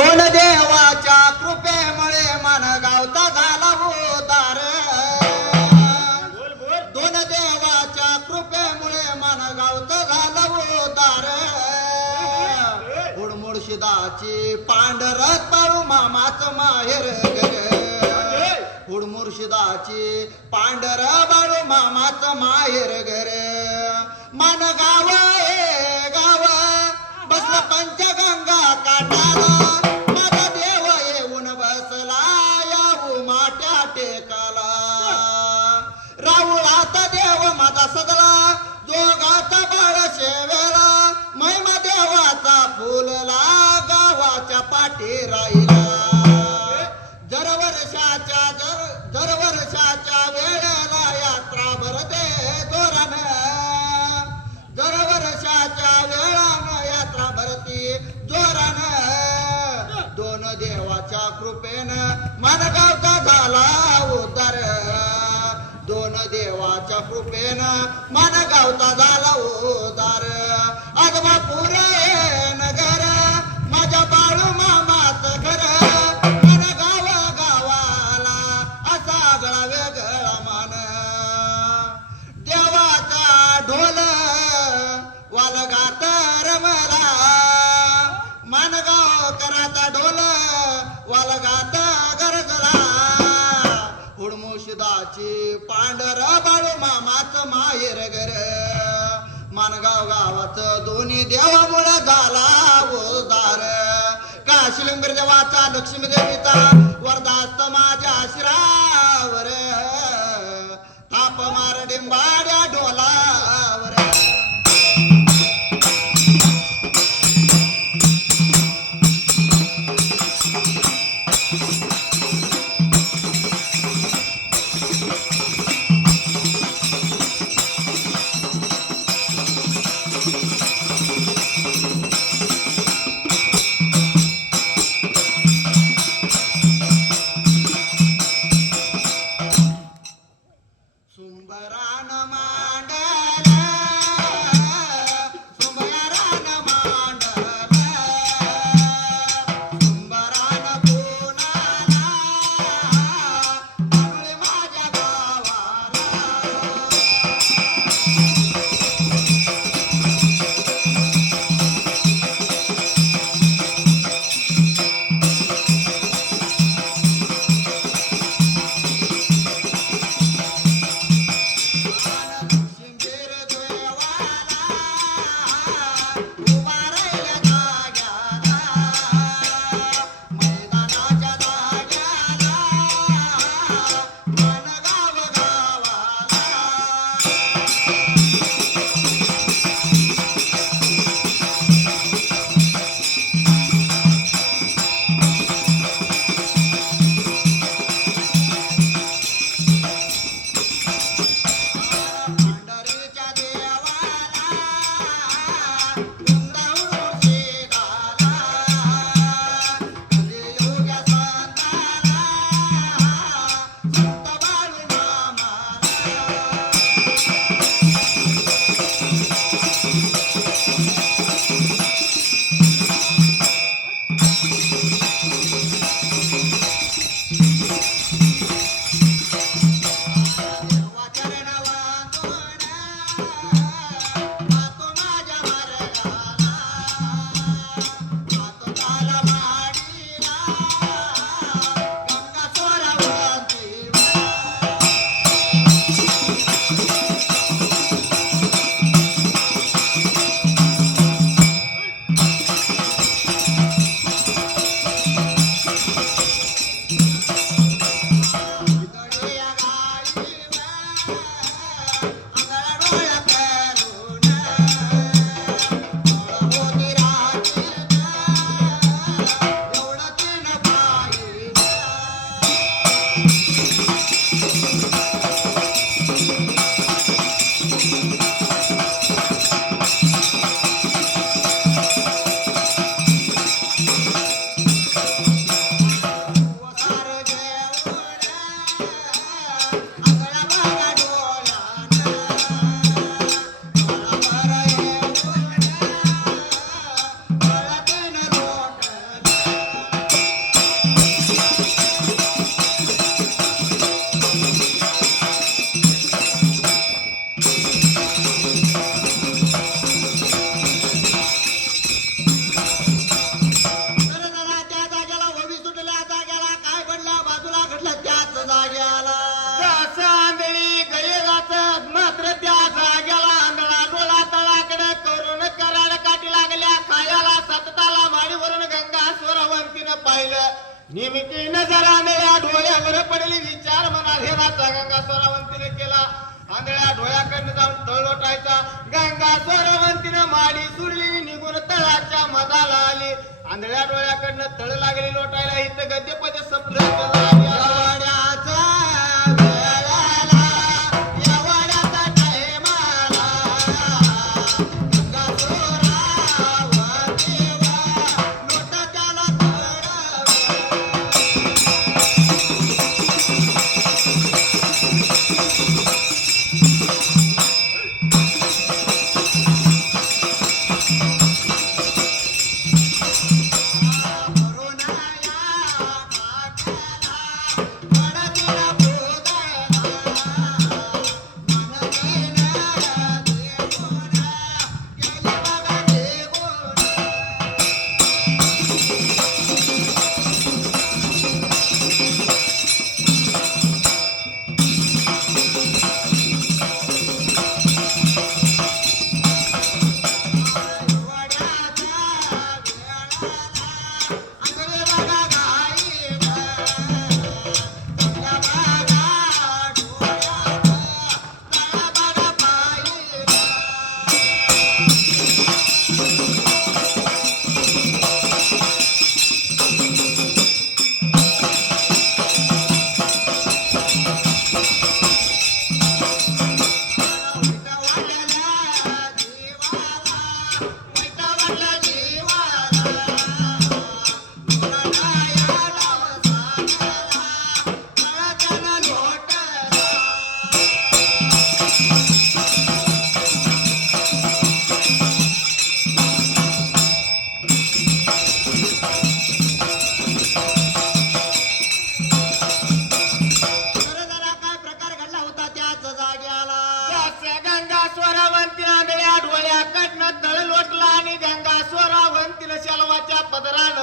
दोन देवाच्या कृपेमुळे मन गावता झाला उतार. दोन देवाच्या कृपेमुळे मन गावता झाला उतार. मुर्शिदाची पांढर पाळू मामाच माहेर गर मुर्शिदाची पांढर बाळू मामाच माहेर घर. मन गाव हे गाव बसलं पंचगंगा काटाला देव माझा सदला जोगाचा बाळ शेवेला महिमा देवाचा फुलला गावाच्या पाठी राहिला. जर वर्षाच्या जर जर वर्षाच्या वेळेला यात्रा भरते जोरानं. जर वर्षाच्या वेळानं यात्रा भरती जोरानं. दोन देवाच्या कृपेनं मनगावचा झाला कृपेन मन मनगावचा झाला उद्धार आजबा पुरे हुडमुशिदाची पांढर बाळू मामाच माहेर घर. मानगाव गावाचं दोन्ही देवामुळे झाला हो उदार काशिलिंगर देवाचा लक्ष्मी देवीचा वरदास्त माझ्या शिरावर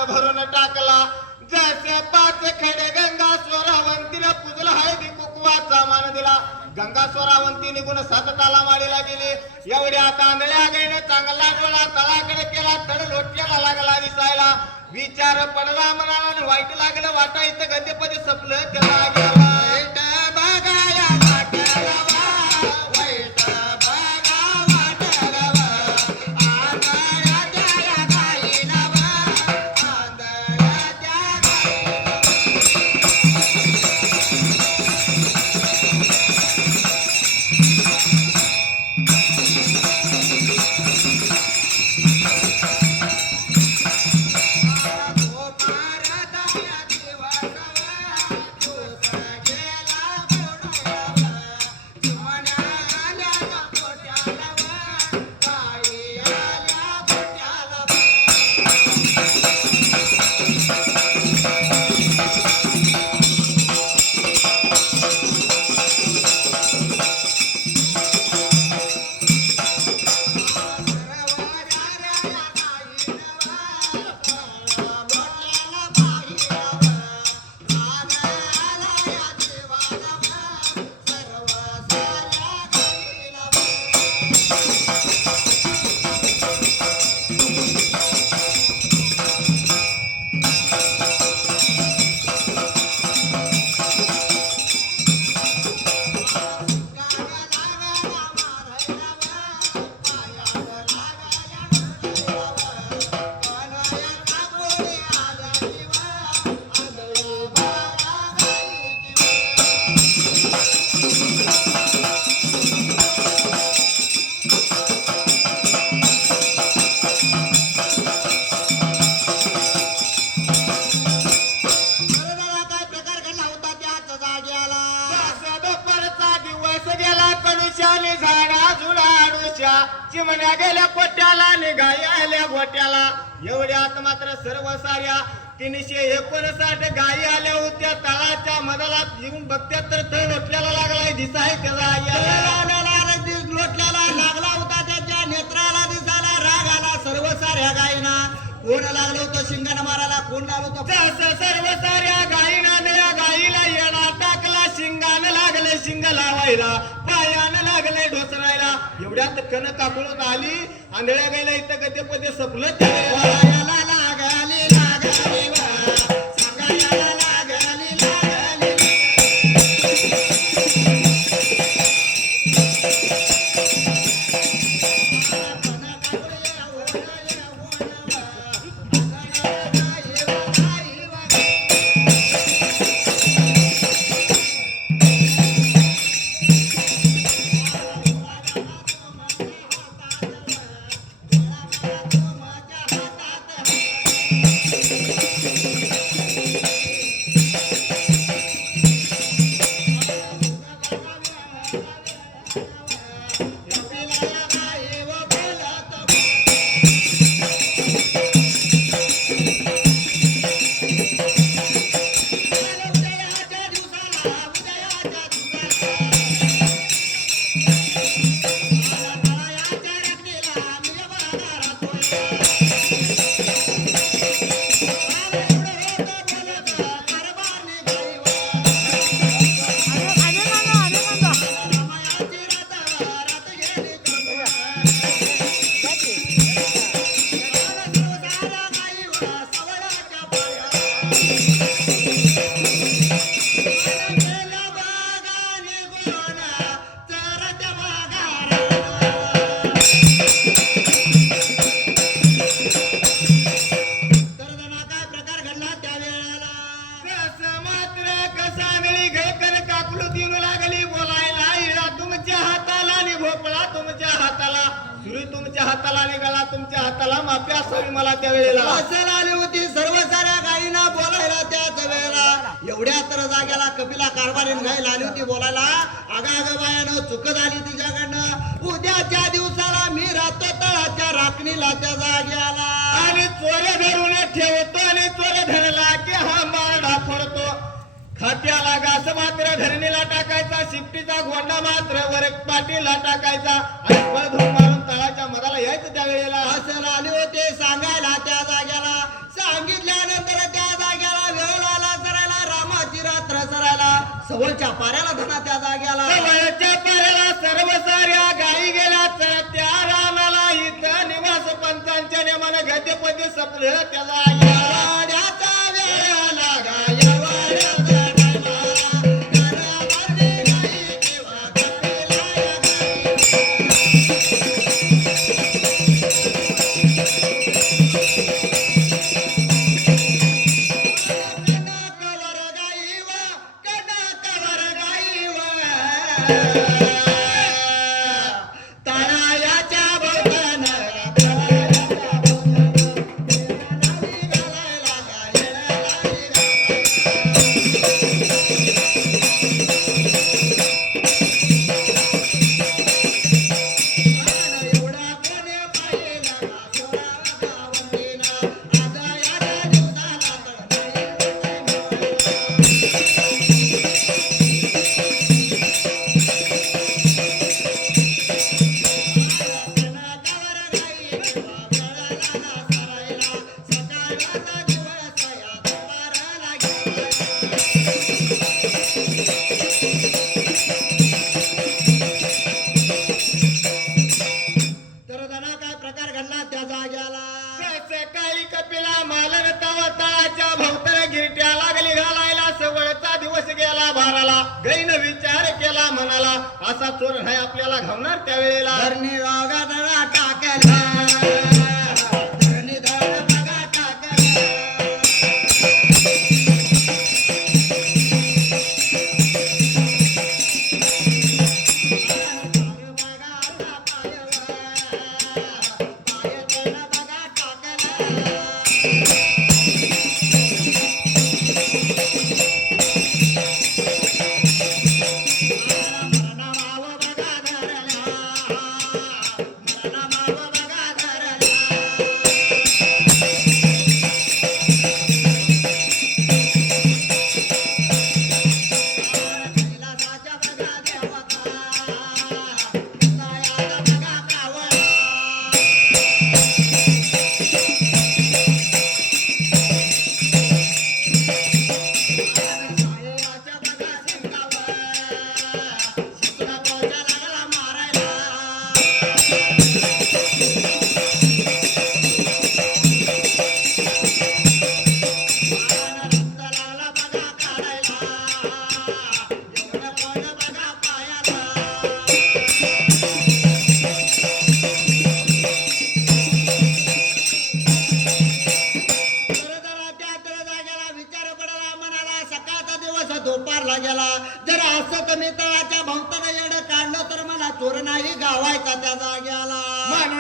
भरून टाकला. जसे पाच खडे गंगा स्वरावंतीनं पुजला हळदी कुकवाचा मान दिला. गंगा स्वरावंती निघून सात ताला माळीला गेली. एवढ्या तांदळ्या गाईनं चांगला डोळा तळाकडे केला. तड लोटल्याला लागला दिसायला. विचार पडला मनाला वाईट लागलं. वाटायचं गणपती सपलं. त्याला तळाच्या मधालात येऊन बघत्यात तर तळ लोटल्याला लागलाय दिसाय त्याला लोटल्याला लागला होता त्याच्या नेत्राला दिसाला राग आला सर्व साऱ्या गायीना कोण लागलं होतं शिंगानं मारायला? कोण लागलं होतं? सर्व साऱ्या गायीना नया गायीला येणा टाकला शिंगानं लागले शिंग लावायला. पायानं लागले ढोसरायला एवढ्यात कण कापळून आली. आंधळ्या गायला इथं गते पदे सपलं त्याला लागली मात्र वर पाटीला टाकायचा आणि पळ मारून तळाच्या मधाला यायचं त्यावेळेला असं आले होते सांगायला त्या जाग्याला. सांगितल्यानंतर त्या जाग्याला वेळ आला सरायला रामाची रात्र सरायला. सवळच्या पाऱ्याला धना त्या जाग्याला. सवळच्या पाऱ्याला सर्व साऱ्या गाई गेल्या त्या रामाला इथं निवास पंचांच्या नेमाने घेते पती सपलं त्याला गेला भाराला गैन विचार केला मनाला. असा चोर हाय आपल्याला घावणार त्यावेळेला. टाक्या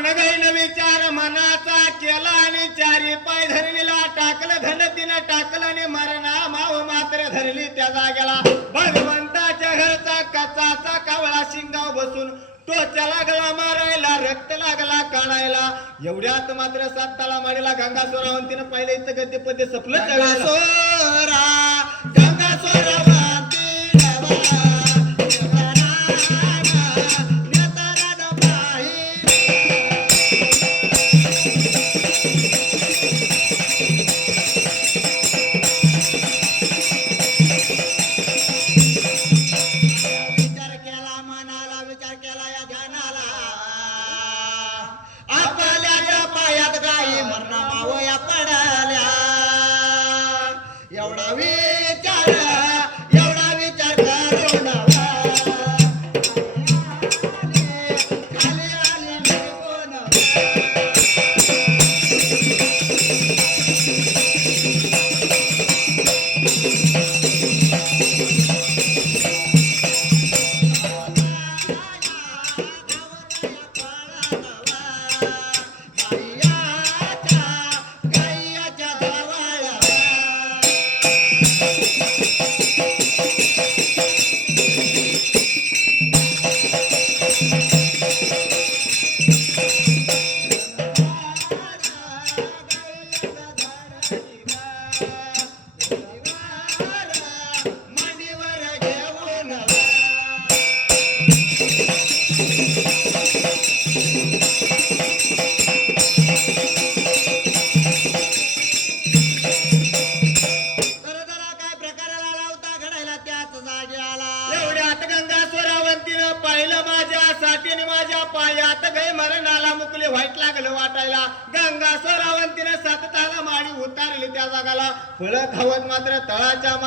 कानगाईनं विचार मनाचा केला आणि चारी पाय धरविला टाकलं धन तिनं टाकलं आणि मरणा माव मात्र धरली त्या जागेला. भगवंताच्या घरचा कचाचा कावळा शिंगाव बसून तो लागला मारायला रक्त लागला काढायला. एवढ्यात मात्र साताला माडीला गंगासोरावून तिनं पहिले इथं गद्यपद्य सपलं गंगासोरा गंगासोरा एवढा वीर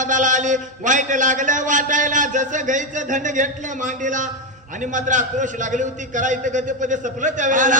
पदाला आली. वाईट लागलं वाटायला. जसं घ्यायचं धन घेतलं मांडीला. आणि मात्र आक्रोश लागली होती. करायचं गतीपदे सपलं त्यावेळेला.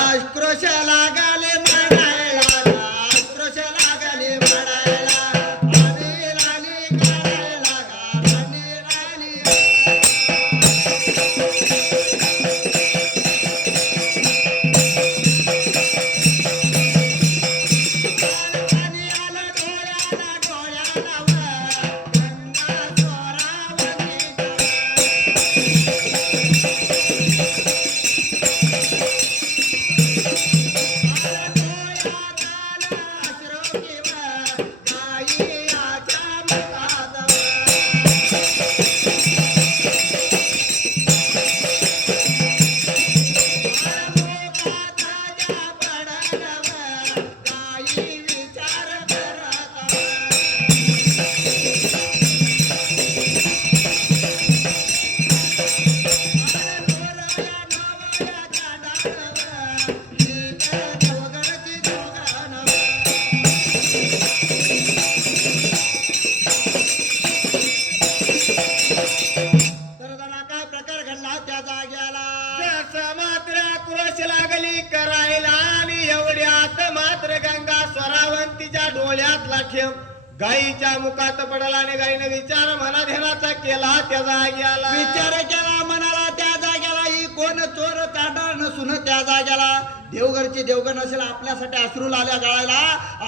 गाईच्या मुखात पडला आणि गाईने विचार मना ध्यानाचा केला त्या जाग्याला विचार केला म्हणाला त्या जाग्याला ही कोण चोर काढणार नसून त्या जाग्याला देवघरची देवगण असेल आपल्यासाठी अश्रू लाल्या गाळायला.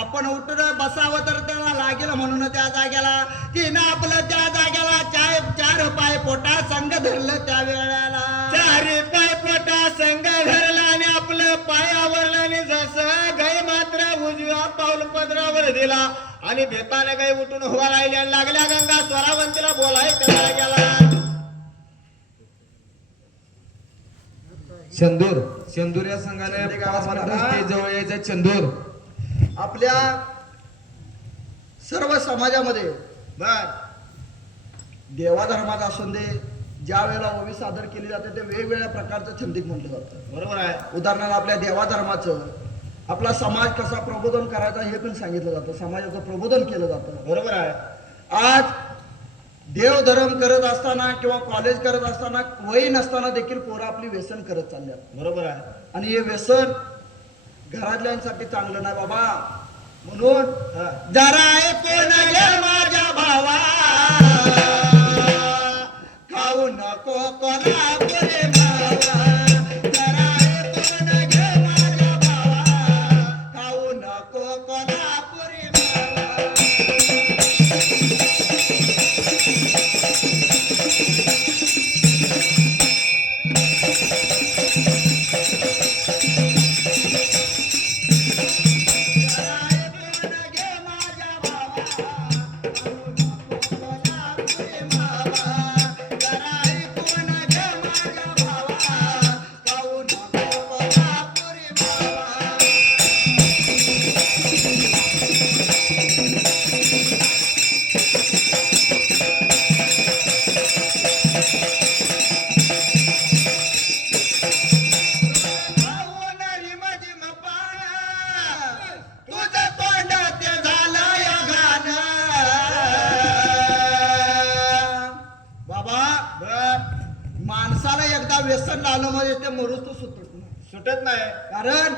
आपण उठून बसावं तर त्याला लागेल म्हणून त्या जाग्याला तिनं आपलं त्या जाग्याला चार चार पाय पोटा संघ धरलं त्या वेळेला. चारी संघ धरला आणि आपलं पाय आवरलं आणि जसं गाई मात्र उजव्या पाऊल पदरावर दिला. आणि गाई उठून उभा राहिली आणि लागल्या गंगा स्वरावंतीला बोलाय गेला. चंदूर चंदूर या संघाने पाच मिनिटं स्टेज जवळ यायचं चंदूर. आपल्या सर्व समाजामध्ये बर देवाधर्माचा असून दे ज्या वेळेला ओवी सादर केली जाते ते वेगवेगळ्या प्रकारचं छंदिक म्हटलं जातं. बरोबर आहे. उदाहरणार्थ आपल्या देवाधर्माचं आपला समाज कसा प्रबोधन करायचा हे पण सांगितलं जातं. समाजाचं प्रबोधन केलं जातं. बरोबर आहे. आज देवधर्म करत असताना किंवा कॉलेज करत असताना वय नसताना देखील पोरं आपली व्यसन करत चालल्यात. बरोबर आहे. आणि हे व्यसन घरातल्यांसाठी चांगलं नाही बाबा. म्हणून. जरा माझ्या भावा. खाऊ नको कोल्हापुरी व्यसन लागलं म्हणजे ते मरूच तो सुटत नाही सुटत नाही कारण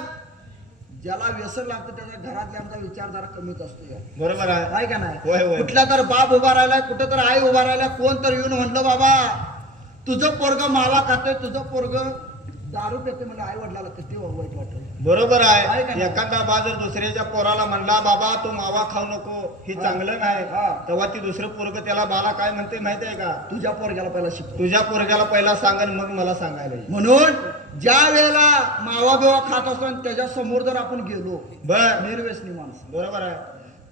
ज्याला व्यसन लागतं त्याच्या घरातल्यांचा विचार जरा कमीच असतो. बरोबर आहे काय का नाही होय. कुठला तर बाप उभा राहिलाय कुठं तर आई उभा राहिलाय कोण तर येऊन म्हणलं बाबा तुझं पोरग मावा खातोय तुझं पोरग दारू पिते म्हणजे आई वडिलाला किती वाईट वाटत? बरोबर आहे. आहे का नाही? एखादा बाजर दुसऱ्याच्या पोराला म्हणला बाबा तू मावा खाऊ नको हे. चांगलं नाही. हा. तेव्हा ती दुसरं पोरग त्याला बाला काय म्हणते माहिती आहे का? तुझ्या पोरग्याला पहिला शिकतो तुझ्या पोरग्याला पहिला सांगन मग मला सांगायला. म्हणून ज्या वेळेला मावा बिवा खात असतो आणि त्याच्यासमोर जर आपण गेलो बर. निर्व्यसनी माणूस. बरोबर आहे.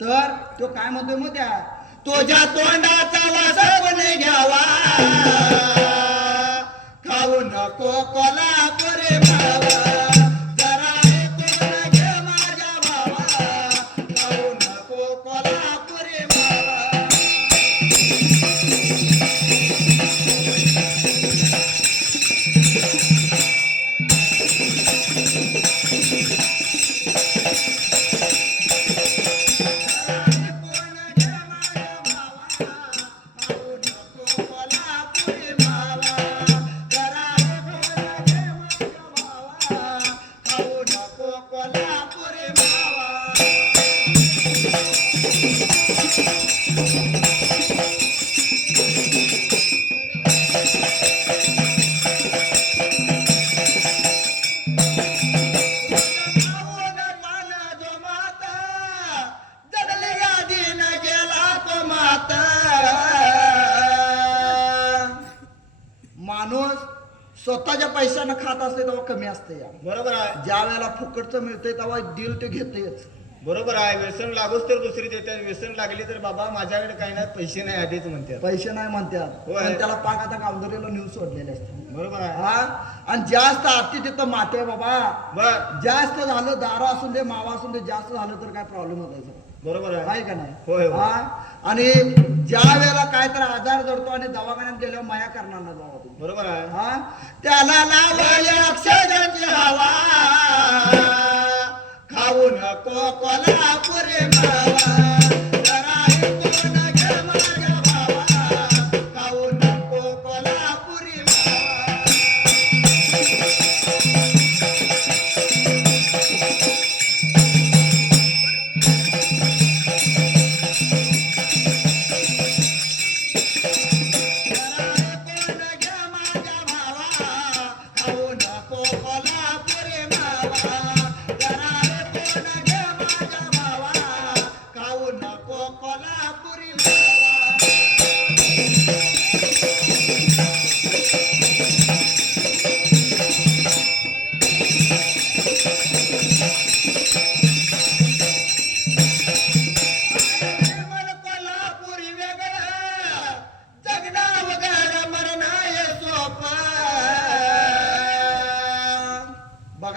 तर तो काय म्हणतोय मग त्या तुझ्या तोंडाचा वास कोणी घ्यावा? खाऊ नको कोल्हापुरी मावा स्वतःच्या पैशानं खात असते तेव्हा कमी असते या बरोबर आहे. ज्या वेळेला फुकटचं मिळतंय तेव्हा दिल ते घेतेच. बरोबर आहे. व्यसन लागूच तर दुसरी देतात. व्यसन लागली तर बाबा माझ्याकडे काही नाही पैसे नाही आधीच म्हणतात. पैसे नाही म्हणतात. होय. पण त्याला पाक आता गावदरीला न्यूज सोडलेले असते बरोबर आहे. हा? आणि जास्त आरती तिथं माते बाबा. बर. जास्त झालं दारा असून दे मावा असून दे जास्त झालं तर काय प्रॉब्लेम होता बरोबर आहे. आहे का नाही? होय, होय. हा? आणि ज्या वेळेला काय तर आजार जडतो आणि दवाखान्यात गेल्यावर माया करणार ना बाबा तुम्ही बरोबर आहे. हा? त्याला लावले अक्षरांची हवा. खाऊ नको कोल्हापुरी मावा.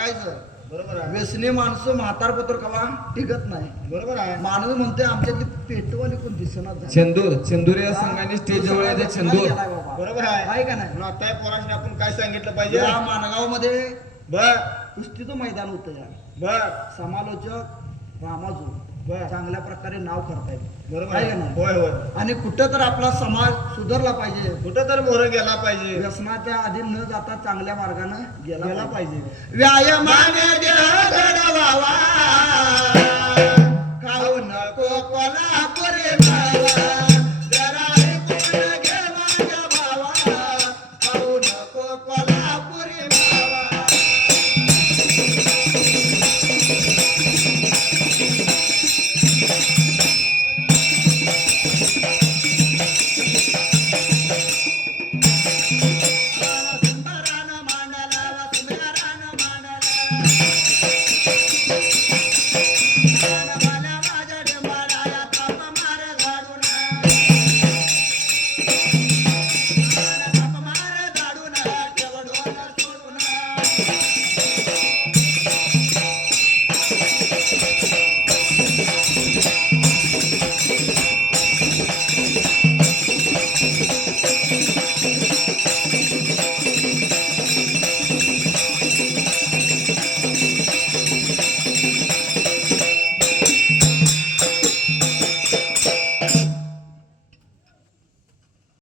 बघायचं बरोबर आहे. व्यसनी माणसं म्हातारपत्र कवा टिकत नाही. बरोबर आहे. माणूस म्हणतोय आमच्या ते पेटवाली कोण दिसणार झाली. चंदूर चंदूर या संघाने स्टेज जवळ यायचं चंदूर. गेलाय बाबा. बरोबर आहे. आहे का नाही? म्हणून आता या पोराशी आपण काय सांगितलं पाहिजे? या मानगावमध्ये बर. कुस्तीचं मैदान होतं या. बर. समालोचक रामाजू. चांगल्या प्रकारे नाव करतायत बरोबर आहे का नाही? होय होय. आणि कुठं तर आपला समाज सुधारला पाहिजे. कुठं तर मोर गेला पाहिजे. व्यसनाच्या आधी न जाता चांगल्या मार्गाने गेला गेला पाहिजे. पाहिजे. व्यायामाने देह घडवावा